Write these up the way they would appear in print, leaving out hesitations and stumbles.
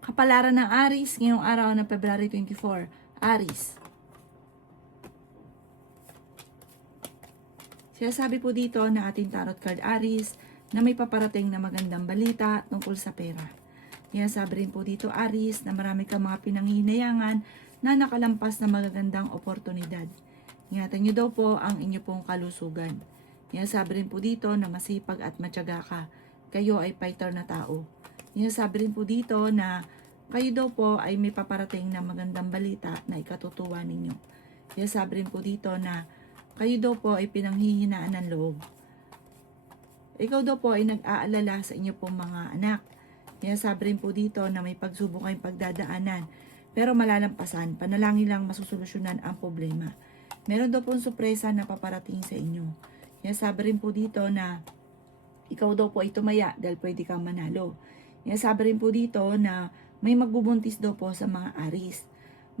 Kapalaran ng Aries ngayong araw ng February 24. Aries. Sinasabi po dito na ating tarot card Aries na may paparating na magandang balita tungkol sa pera. Sinasabi rin po dito Aries na marami kang mga pinanghihinayangan na nakalampas na magagandang oportunidad. Ingatan nyo daw po ang inyo pong kalusugan. Sinasabi rin po dito na masipag at matyaga ka. Kayo ay fighter na tao. Sinasabi rin po dito na kayo daw po ay may paparating na magandang balita na ikatutuwa ninyo. Sinasabi rin po dito na kayo daw po ay pinanghihinaan ng loob. Ikaw daw po ay nag-aalala sa inyo pong mga anak. Sinasabi rin po dito na may pagsubok kayong pagdadaanan pero malalampasan, panalangin lang masusolusyonan ang problema. Meron daw pong sorpresa na paparating sa inyo. Sinasabi rin po dito na ikaw daw po ay tumaya dahil pwede kang manalo. Sinasabi rin po dito na may magbubuntis daw po sa mga Aries.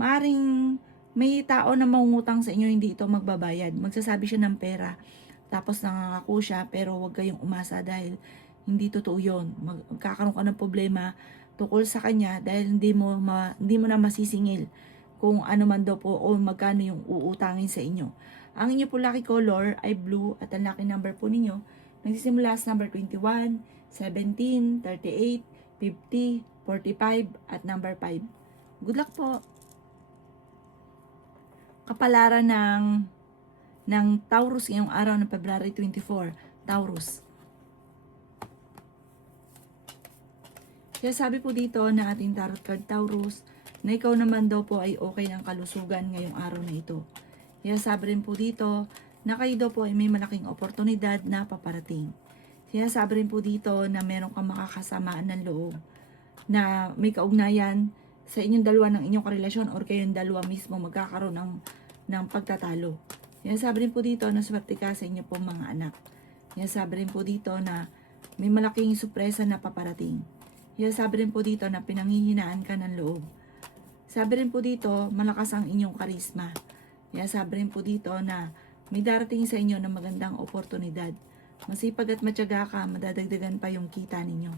Maaring may tao na mangungutang sa inyo, hindi ito magbabayad. Magsasabi siya ng pera, tapos nangangako siya, pero huwag kayong umasa dahil hindi totoo yun. Magkakaroon ka ng problema tungkol sa kanya dahil hindi mo na masisingil kung ano man daw po o magkano yung uutangin sa inyo. Ang inyo po lucky color ay blue at ang lucky number po ninyo nagsisimula sa number 21, 17, 38, 50, 45 at number 5. Good luck po! Kapalaran ng Taurus ngayong araw ng February 24. Taurus. Kaya sabi po dito na ating tarot card Taurus na ikaw naman daw po ay okay ng kalusugan ngayong araw na ito. Kaya sabi rin po dito na kayo daw po ay may malaking oportunidad na paparating. Kaya sabi rin po dito na meron kang makakasamaan ng loob na may kaugnayan sa inyong dalawa ng inyong karelasyon or kayong dalawa mismo magkakaroon ng pagtatalo. Kaya sabi rin po dito na swerte ka sa inyo pong mga anak. Kaya sabi rin po dito na may malaking sorpresa na paparating. Kaya sabi rin po dito na pinanghihinaan ka ng loob. Sabi rin po dito, malakas ang inyong karisma. Kaya sabi rin po dito na may darating sa inyo ng magandang oportunidad. Masipag at matyaga ka, madadagdagan pa yung kita ninyo.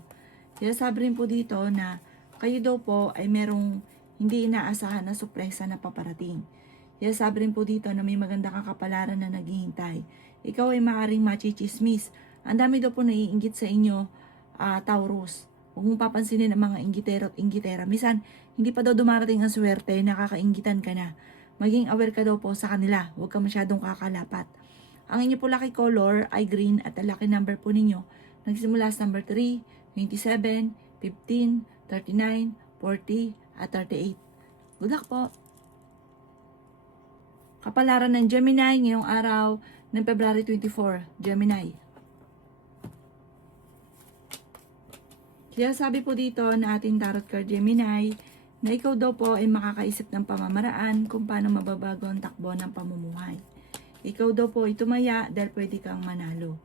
Kaya sabi rin po dito na kayo daw po ay merong hindi inaasahan na sorpresa na paparating. Kaya sabi rin po dito na may magandang kakapalaran na naghihintay. Ikaw ay maaaring machichismis. Ang dami daw po naiinggit sa inyo, Taurus. Huwag mong papansinin ang mga inggitero at inggitera. Minsan, hindi pa daw dumarating ang swerte, nakakainggitan ka na. Maging aware ka daw po sa kanila. Huwag ka masyadong kakalapat. Ang inyo po lucky color ay green at ang lucky number po ninyo nagsimula sa number 3, 27, 15, 39, 40 at 38. Good luck po! Kapalaran ng Gemini ngayong araw ng February 24. Gemini. Kaya sabi po dito na ating tarot card Gemini na ikaw daw po ay makakaisip ng pamamaraan kung paano mababago ang takbo ng pamumuhay. Ikaw daw po ay tumaya dahil pwede kang manalo.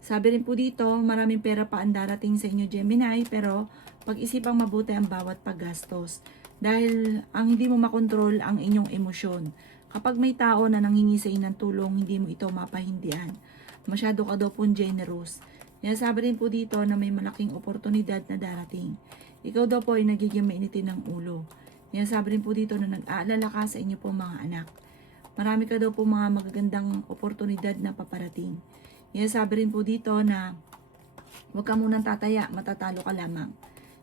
Sabi rin po dito, maraming pera pa ang darating sa inyo Gemini pero pag-isipang mabuti ang bawat paggastos. Dahil ang hindi mo makontrol ang inyong emosyon. Kapag may tao na nanghingi sa inyo ng tulong, hindi mo ito mapahindihan. Masyado ka daw po generous. Kaya sabi rin po dito na may malaking oportunidad na darating. Ikaw daw po ay nagiging mainitin ng ulo. Kaya sabi rin po dito na nag-aalala ka sa inyo po mga anak. Marami ka daw po mga magagandang oportunidad na paparating. Kaya sabi rin po dito na huwag ka munang tataya, matatalo ka lamang.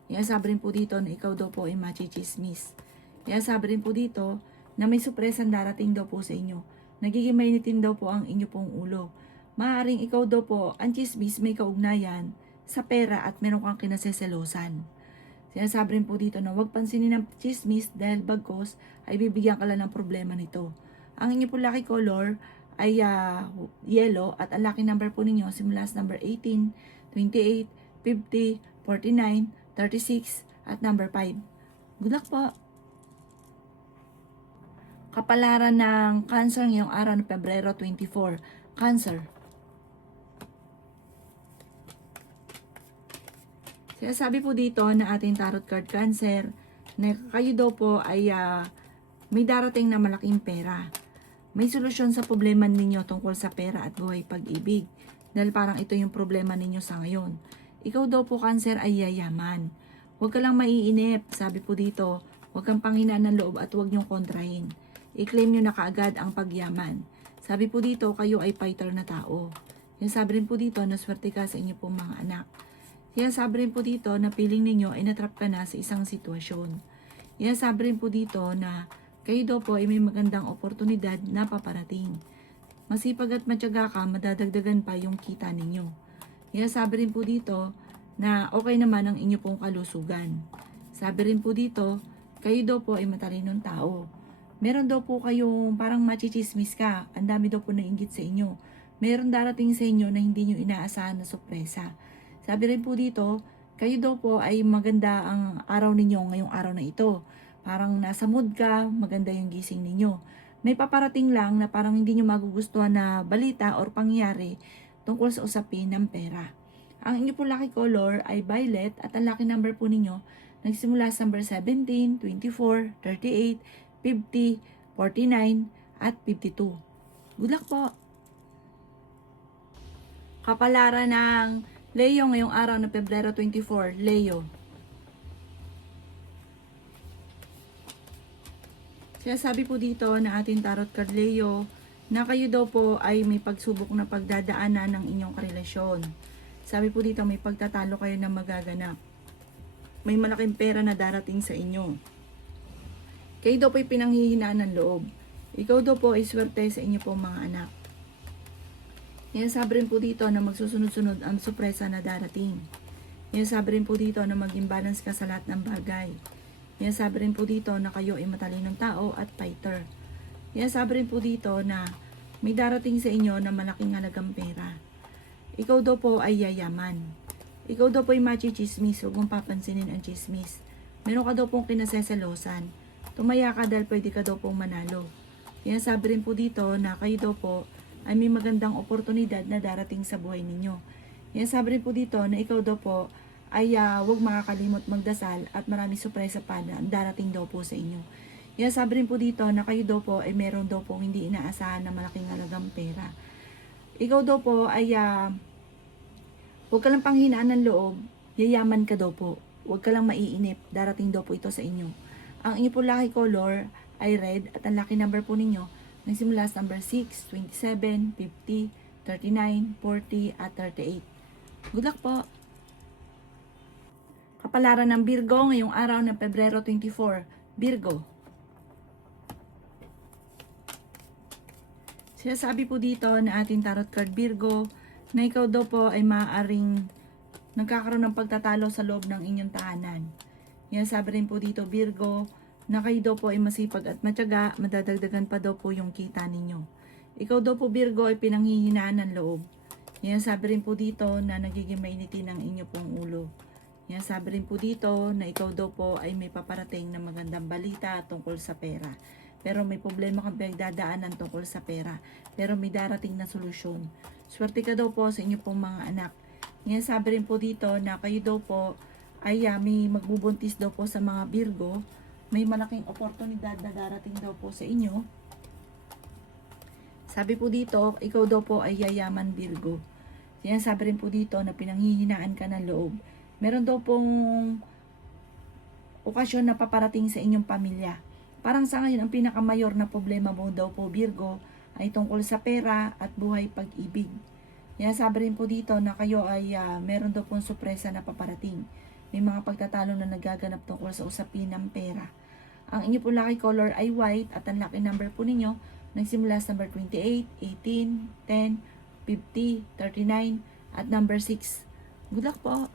Kaya sabi rin po dito na ikaw daw po ay machichismis. Kaya sabi rin po dito na may supresang darating daw po sa inyo. Nagiging mainitin daw po ang inyo pong ulo. Maaaring ikaw daw po, ang chismis may kaugnayan sa pera at meron kang kinaseselosan. Sinasabi rin po dito na huwag pansinin ang chismis dahil bagkos ay bibigyan ka lang ng problema nito. Ang inyo po lucky color ay yellow at ang lucky number po ninyo simula sa number 18, 28, 50, 49, 36 at number 5. Good luck po! Kapalaran ng Cancer ngayong araw ng Pebrero 24. Cancer. Sabi po dito na ating tarot card Cancer na kayo daw po ay may darating na malaking pera. May solusyon sa problema ninyo tungkol sa pera at buhay pag-ibig. Dahil parang ito yung problema ninyo sa ngayon. Ikaw daw po Cancer ay yayaman. Huwag ka lang maiinip. Sabi po dito, huwag kang panghinaan ng loob at huwag niyong kontrahin. I-claim nyo na kaagad ang pagyaman. Sabi po dito, kayo ay fighter na tao. Yan sabi rin po dito na swerte ka sa inyo pong mga anak. Yan sabi rin po dito na feeling ninyo ay natrap ka na sa isang sitwasyon. Yan sabi rin po dito na kayo daw po ay may magandang oportunidad na paparating. Masipag at matyaga ka, madadagdagan pa yung kita ninyo. Yan sabi rin po dito na okay naman ang inyo pong kalusugan. Sabi rin po dito, kayo daw po ay matalinong tao. Meron daw po kayong parang machichismis ka, ang dami daw po nainggit sa inyo. Meron darating sa inyo na hindi nyo inaasahan na sorpresa. Sabi rin po dito, kayo daw po ay maganda ang araw ninyo ngayong araw na ito. Parang nasa mood ka, maganda yung gising ninyo. May paparating lang na parang hindi nyo magugustuhan na balita or pangyayari tungkol sa usapin ng pera. Ang inyo po lucky color ay violet at ang lucky number po ninyo nagsimula sa number 17, 24, 38, 50, 49, at 52. Good luck po! Kapalaran ng Leo ngayong araw na Pebrero 24, Leo. Kaya sabi po dito na ating tarot card Leo, na kayo daw po ay may pagsubok na pagdadaanan ng inyong karelasyon. Sabi po dito may pagtatalo kayo na magaganap. May malaking pera na darating sa inyo. Kayo daw po ay pinanghihinaan ng loob. Ikaw daw po ay swerte sa inyo pong mga anak. Yan sabi rin po dito na magsusunod-sunod ang sorpresa na darating. Yan sabi rin po dito na maging balance ka sa lahat ng bagay. Yan sabi rin po dito na kayo ay matalinong tao at fighter. Yan sabi rin po dito na may darating sa inyo na malaking halagang pera. Ikaw daw po ay yayaman. Ikaw daw po ay machichismis, huwag mong papansinin ang chismis. Meron ka daw pong kinaseselosan. Tumaya ka dahil pwede ka daw pong manalo. Yan sabi rin po dito na kayo daw po ay may magandang oportunidad na darating sa buhay ninyo. Yan sabi rin po dito na ikaw daw po ay huwag makakalimot magdasal at maraming sorpresa pa na darating daw po sa inyo. Yan sabi rin po dito na kayo daw po ay meron daw po hindi inaasahan na malaking halagang pera. Ikaw daw po ay huwag ka lang panghinaan ng loob, yayaman ka daw po. Huwag ka lang maiinip, darating daw po ito sa inyo. Ang inyo po lucky color ay red at ang lucky number po ninyo nagsimula sa number 6, 27, 50, 39, 40, at 38. Good luck po! Kapalaran ng Virgo ngayong araw ng Pebrero 24. Virgo. Sinasabi po dito na ating tarot card Virgo na ikaw daw po ay maaaring nagkakaroon ng pagtatalo sa loob ng inyong tahanan. Yan sabi rin po dito Virgo na kayo daw po ay masipag at matyaga, madadagdagan pa daw po yung kita ninyo. Ikaw daw po Virgo ay pinanghihinaan ng loob. Yan sabi rin po dito na nagiging mainitin ang inyo pong ulo. Yan sabi rin po dito na ikaw daw po ay may paparating na magandang balita tungkol sa pera. Pero may problema kang pinagdadaanan tungkol sa pera. Pero may darating na solusyon. Swerte ka daw po sa inyo pong mga anak. Yan sabi rin po dito na kayo daw po ay may magbubuntis daw po sa mga Virgo. May malaking oportunidad na darating daw po sa inyo. Sabi po dito, ikaw daw po ay yayaman Virgo. Yan sabi rin po dito na pinanghihinaan ka ng loob. Meron daw pong okasyon na paparating sa inyong pamilya. Parang sa ngayon, ang pinakamayor na problema mo daw po Virgo ay tungkol sa pera at buhay pag-ibig. Yan sabi rin po dito na kayo ay meron daw pong sorpresa na paparating. May mga pagtatalo na nagaganap tungkol sa usapin ng pera. Ang inyo po lucky color ay white at ang lucky number po ninyo nagsimula sa number 28, 18, 10, 50, 39 at number 6. Good luck po!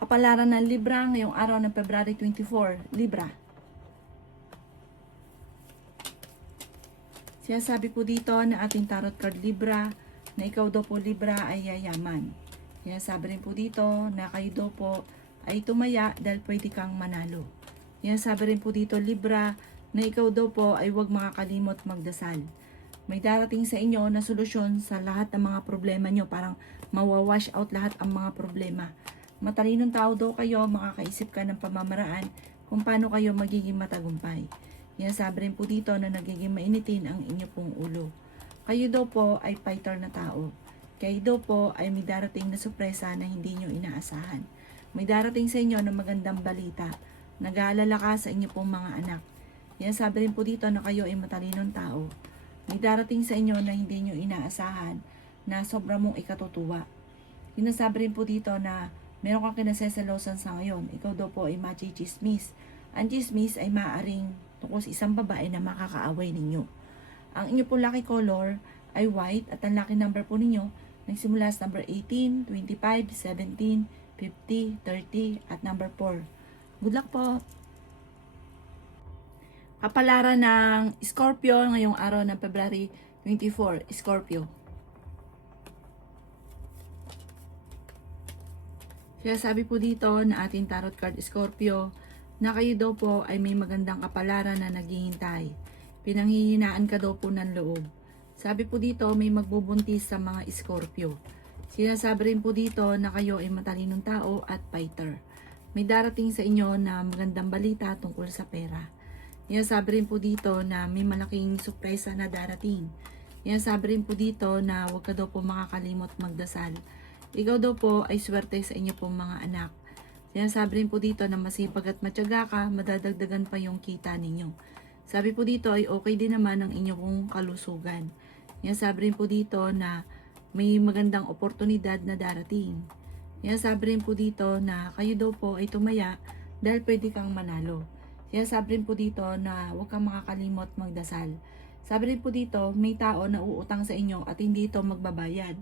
Kapalaran ng Libra ngayong araw ng February 24, Libra. Sinasabi po dito na ating tarot card Libra na ikaw daw po Libra ay yayaman. Sabi rin po dito na kayo daw po ay tumaya dahil pwede kang manalo. Sabi rin po dito Libra na ikaw daw po ay huwag makakalimot magdasal. May darating sa inyo na solusyon sa lahat ng mga problema nyo. Parang mawawash out lahat ang mga problema. Matalinong tao daw kayo, makakaisip ka ng pamamaraan kung paano kayo magiging matagumpay. Sabi rin po dito na nagiging mainitin ang inyo pong ulo. Kayo daw po ay fighter na tao. Kayo daw po ay may darating na sorpresa na hindi nyo inaasahan. May darating sa inyo ng magandang balita. Nag-aalala ka sa inyo pong mga anak. Yan sabi rin po dito na kayo ay matalinong tao. May darating sa inyo na hindi nyo inaasahan na sobra mong ikatutuwa. Sinasabi rin po dito na meron kang kinasesalosan sa ngayon. Ikaw daw po ay machichismis. Ang chismis ay maaaring tungkol sa isang babae na makakaaway ninyo. Ang inyo po lucky color ay white at ang lucky number po ninyo nagsimula sa number 18, 25, 17, 50, 30 at number 4. Good luck po! Kapalaran ng Scorpio ngayong araw ng February 24, Scorpio. Kaya sabi po dito na ating tarot card Scorpio na kayo daw po ay may magandang kapalaran na naghihintay. Pinanghihinaan ka daw po ng loob. Sabi po dito may magbubuntis sa mga Scorpio. Sinasabi rin po dito na kayo ay matalinong tao at fighter. May darating sa inyo na magandang balita tungkol sa pera. Sinasabi rin po dito na may malaking sorpresa na darating. Sinasabi rin po dito na huwag ka daw po makakalimot magdasal. Ikaw daw po ay swerte sa inyo pong mga anak. Sinasabi rin po dito na masipag at matyaga ka, madadagdagan pa yung kita ninyo. Sabi po dito ay okay din naman ang inyong kalusugan. Sinasabi rin po dito na may magandang oportunidad na darating. Sinasabi rin po dito na kayo daw po ay tumaya dahil pwede kang manalo. Sinasabi rin po dito na huwag kang makakalimot magdasal. Sabi rin po dito may tao na uutang sa inyo at hindi ito magbabayad.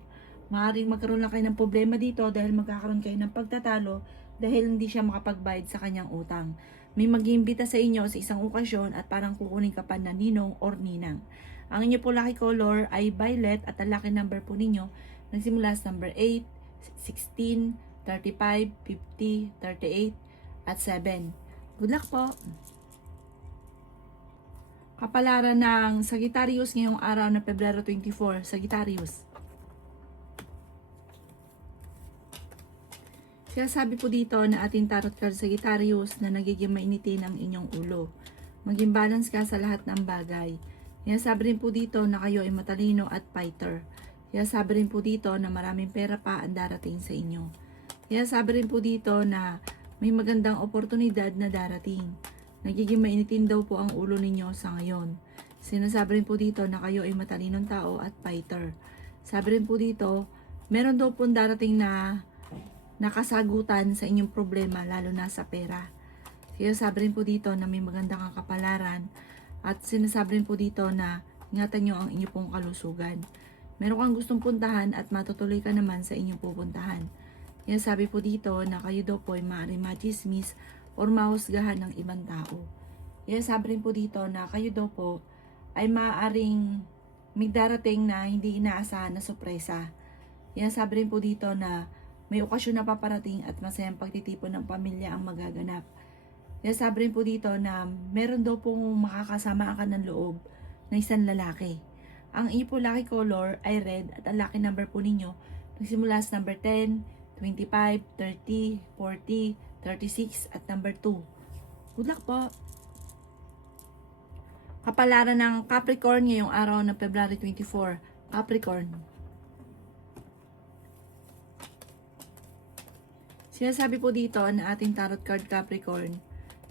Maaaring magkaroon lang kayo ng problema dito dahil magkakaroon kayo ng pagtatalo dahil hindi siya makapagbayad sa kanyang utang. May mag-iimbita sa inyo sa isang okasyon at parang kukunin ka pa na ninong or ninang. Ang inyo po lucky color ay violet at ang lucky number po ninyo nagsimula sa number 8, 16, 35, 50, 38 at 7. Good luck po! Kapalaran ng Sagittarius ngayong araw ng Pebrero 24, Sagittarius. Kaya sabi po dito na ating tarot card Sagittarius na nagiging mainitin ang inyong ulo. Maging balance ka sa lahat ng bagay. Kaya sabi rin po dito na kayo ay matalino at fighter. Kaya sabi rin po dito na maraming pera pa ang darating sa inyo. Kaya sabi rin po dito na may magandang oportunidad na darating. Nagiging mainitin daw po ang ulo ninyo sa ngayon. Sinasabi rin po dito na kayo ay matalinong tao at fighter. Sabi rin po dito, meron daw po darating na nakasagutan sa inyong problema lalo na sa pera. Kaya sabi rin po dito na may magandang kapalaran at sinasabi rin po dito na ingatan nyo ang inyong pong kalusugan. Meron kang gustong puntahan at matutuloy ka naman sa inyong pupuntahan. Kaya sabi po dito na kayo daw po ay maaaring machismis or mahusgahan ng ibang tao. Kaya sabi rin po dito na kayo daw po ay maaaring may darating na hindi inaasahan na sorpresa. Kaya sabi rin po dito na may okasyon na paparating at masayang pagtitipon ng pamilya ang magaganap. Kaya sabi rin po dito na meron daw pong makakasama ka ng loob na isang lalaki. Ang iyo po lucky color ay red at ang lucky number po ninyo nagsimula sa number 10, 25, 30, 40, 36 at number 2. Good luck po! Kapalaran ng Capricorn ngayong araw ng February 24, Capricorn. Sinasabi po dito na ating tarot card Capricorn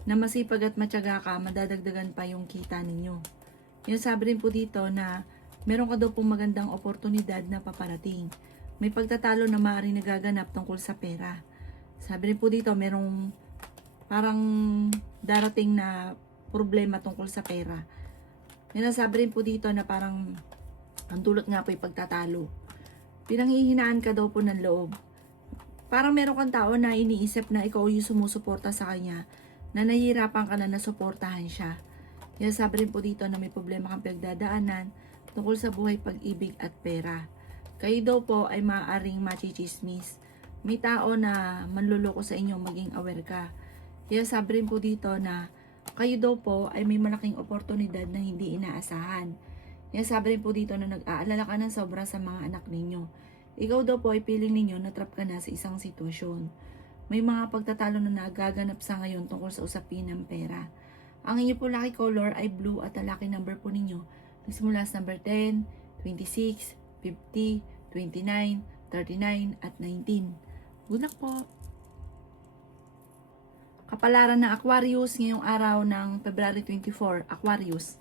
na masipag at matyaga ka, madadagdagan pa yung kita ninyo. Sinasabi rin po dito na meron ka daw pong magandang oportunidad na paparating. May pagtatalo na maaaring nagaganap tungkol sa pera. Sabi rin po dito merong parang darating na problema tungkol sa pera. Sinasabi rin po dito na parang ang dulot nga po yung pagtatalo. Pinanghihinaan ka daw po ng loob. Parang meron kang tao na iniisip na ikaw yung sumusuporta sa kanya, na nahihirapan ka na nasuportahan siya. Kaya sabi rin po dito na may problema kang pinagdadaanan tungkol sa buhay, pag-ibig at pera. Kayo daw po ay maaaring machichismis. May tao na manluloko sa inyo, maging aware ka. Kaya sabi rin po dito na kayo daw po ay may malaking oportunidad na hindi inaasahan. Kaya sabi rin po dito na nag-aalala ka ng sobra sa mga anak ninyo. Ikaw daw po ay feeling ninyo na trap ka na sa isang sitwasyon. May mga pagtatalo na nagaganap sa ngayon tungkol sa usapin ng pera. Ang inyo po lucky color ay blue at ang lucky number po ninyo nagsimula sa number 10, 26, 50, 29, 39 at 19. Good luck po! Kapalaran ng Aquarius ngayong araw ng February 24, Aquarius.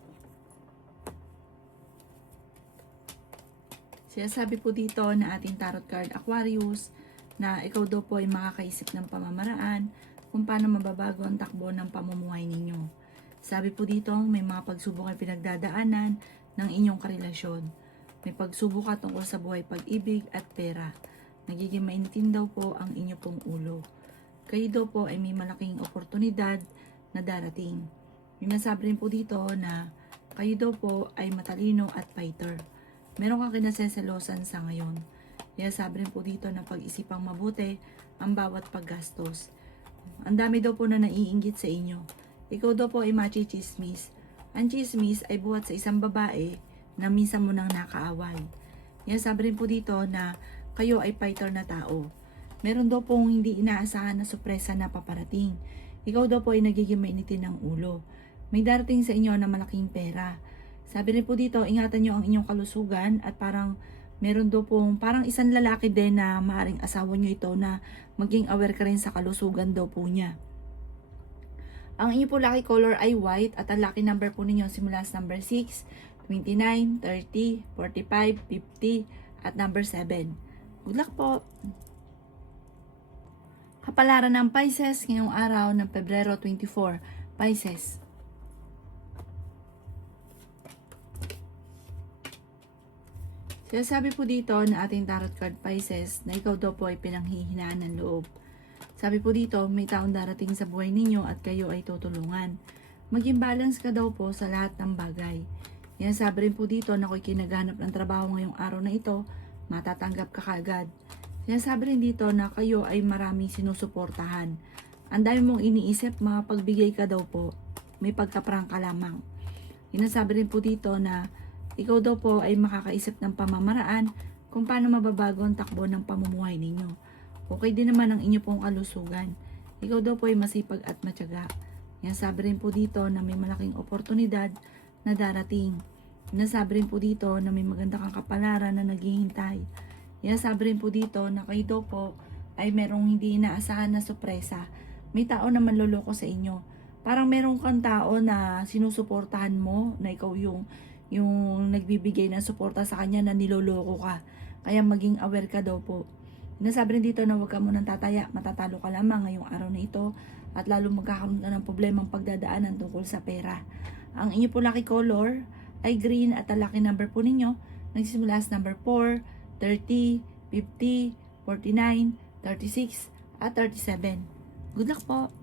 Sinasabi po dito na ating tarot card Aquarius na ikaw daw po ay makakaisip ng pamamaraan kung paano mababago ang takbo ng pamumuhay ninyo. Sabi po dito may mga pagsubok ay pinagdadaanan ng inyong karelasyon. May pagsubok ka tungkol sa buhay, pag-ibig at pera. Nagiging mainitin daw po ang inyo pong ulo. Kayo daw po ay may malaking oportunidad na darating. May nasabi rin po dito na kayo daw po ay matalino at fighter. Meron kang kinaseselosan sa ngayon. Kaya sabi rin po dito na pag-isipang mabuti ang bawat paggastos. Ang dami daw po na naiinggit sa inyo. Ikaw daw po ay machi-chismis. Ang chismis ay buhat sa isang babae na minsan mo nang nakaaway. Kaya sabi rin po dito na kayo ay fighter na tao. Meron daw pong hindi inaasahan na sorpresa na paparating. Ikaw daw po ay nagiging mainitin ng ulo. May darating sa inyo na malaking pera. Sabi rin po dito, ingatan nyo ang inyong kalusugan at parang meron daw pong parang isang lalaki din na maaaring asawa nyo ito na maging aware ka rin sa kalusugan daw po niya. Ang inyo po lucky color ay white at ang lucky number po ninyo simula sa number 6, 29, 30, 45, 50 at number 7. Good luck po! Kapalaran ng Pisces ngayong araw ng Pebrero 24, Pisces. Sabi po dito na ating tarot card Pisces na ikaw daw po ay pinanghihinaan ng loob. Sabi po dito, may taong darating sa buhay ninyo at kayo ay tutulungan. Maging balance ka daw po sa lahat ng bagay. Yan sabi rin po dito na ako'y kinaghanap ng trabaho ngayong araw na ito, matatanggap ka kaagad. Yan sabi rin dito na kayo ay maraming sinusuportahan. Ang dami mong iniisip, makapagbigay ka daw po. May pagkaprang ka lamang. Yan sabi rin po dito na ikaw daw po ay makakaisip ng pamamaraan kung paano mababago ang takbo ng pamumuhay ninyo. Okay din naman ang inyo pong kalusugan. Ikaw daw po ay masipag at matyaga. Yan sabi rin po dito na may malaking oportunidad na darating. Yan sabi rin po dito na may maganda kang kapalaran na naghihintay. Yan sabi rin po dito na kayo daw po ay merong hindi inaasahan na sorpresa. May tao na manloloko sa inyo. Parang merong kang tao na sinusuportahan mo na ikaw yung nagbibigay ng suporta sa kanya na niloloko ka. Kaya maging aware ka daw po. Nasabi rin dito na huwag ka munang tataya, matatalo ka lamang ngayong araw na ito at lalo magkakaroon ka ng problemang pagdadaanan tungkol sa pera. Ang inyo po lucky color ay green at ang lucky number po ninyo nagsisimula sa number 4, 30, 50, 49, 36 at 37. Good luck po!